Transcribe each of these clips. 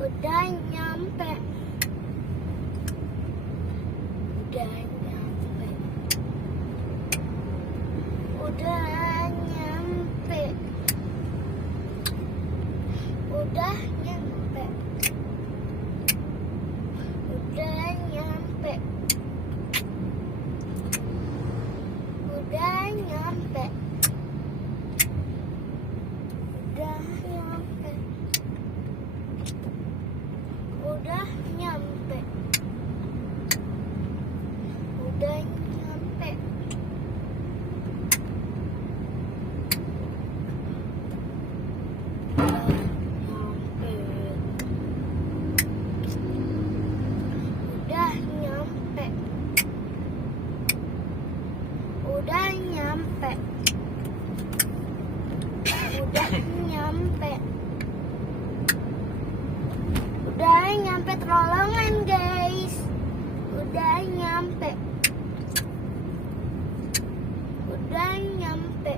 Udah nyampe. Udah nyampe. Udah nyampe. Udah nyampe. Udah nyampe. Udah nyampe. Udah nyampe. Udah nyampe. Udah nyampe. Udah nyampe. Udah nyampe. Udah nyampe terowongan, guys. Udah nyampe. Udah nyampe.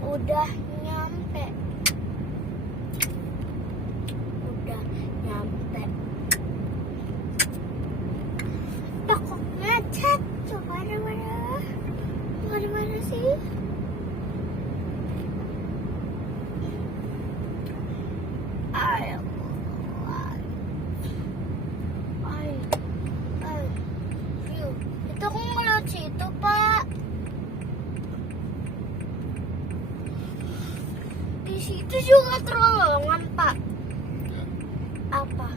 Udah nyampe. Udah nyampe. Kok ngechat? Coba mana sih? Ayo. Itu aku ngeliat situ, Pak. Di situ juga terowongan, Pak. Apa?